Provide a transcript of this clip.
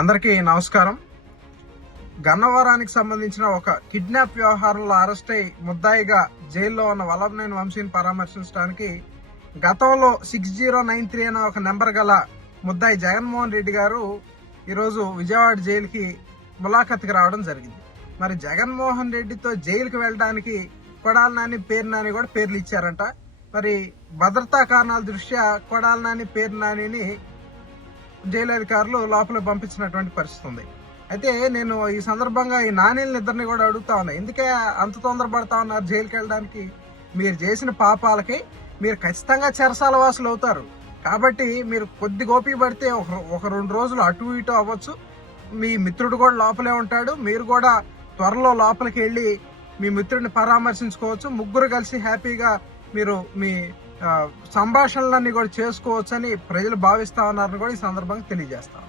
అందరికీ నమస్కారం. గన్నవరానికి సంబంధించిన ఒక కిడ్నాప్ వ్యవహారంలో అరెస్ట్ అయి ముద్దాయిగా జైల్లో ఉన్న వల్లభనేని వంశీని పరామర్శించడానికి గతంలో 6093 అనే ఒక నెంబర్ గల ముద్దాయి జగన్మోహన్ రెడ్డి గారు ఈరోజు విజయవాడ జైలుకి ములాఖత్కి రావడం జరిగింది. మరి జగన్మోహన్ రెడ్డితో జైలుకి వెళ్ళడానికి కొడాలి నాని, పేరు నాని కూడా పేర్లు ఇచ్చారంట. మరి భద్రతా కారణాల దృష్ట్యా కొడాలి నాని, పేరు నానిని జైలు అధికారులు లోపల పంపించినటువంటి పరిస్థితి ఉంది. అయితే నేను ఈ సందర్భంగా ఈ నానీలని ఇద్దరిని కూడా అడుగుతా ఉన్నా, ఎందుకే అంత తొందరపడతా ఉన్నారు జైలుకి వెళ్ళడానికి? మీరు చేసిన పాపాలకి మీరు ఖచ్చితంగా చెరసాల వాసులు అవుతారు. కాబట్టి మీరు కొద్ది ఓపిక పడితే ఒక 2 రోజులు అటు ఇటు అవ్వచ్చు. మీ మిత్రుడు కూడా లోపలే ఉంటాడు. మీరు కూడా త్వరలో లోపలికి వెళ్ళి మీ మిత్రుడిని పరామర్శించుకోవచ్చు. ముగ్గురు కలిసి హ్యాపీగా మీరు మీ సంభాషణలన్నీ కూడా చేసుకోవచ్చని ప్రజలు భావిస్తా ఉన్నారని కూడా ఈ సందర్భంగా తెలియజేస్తాం.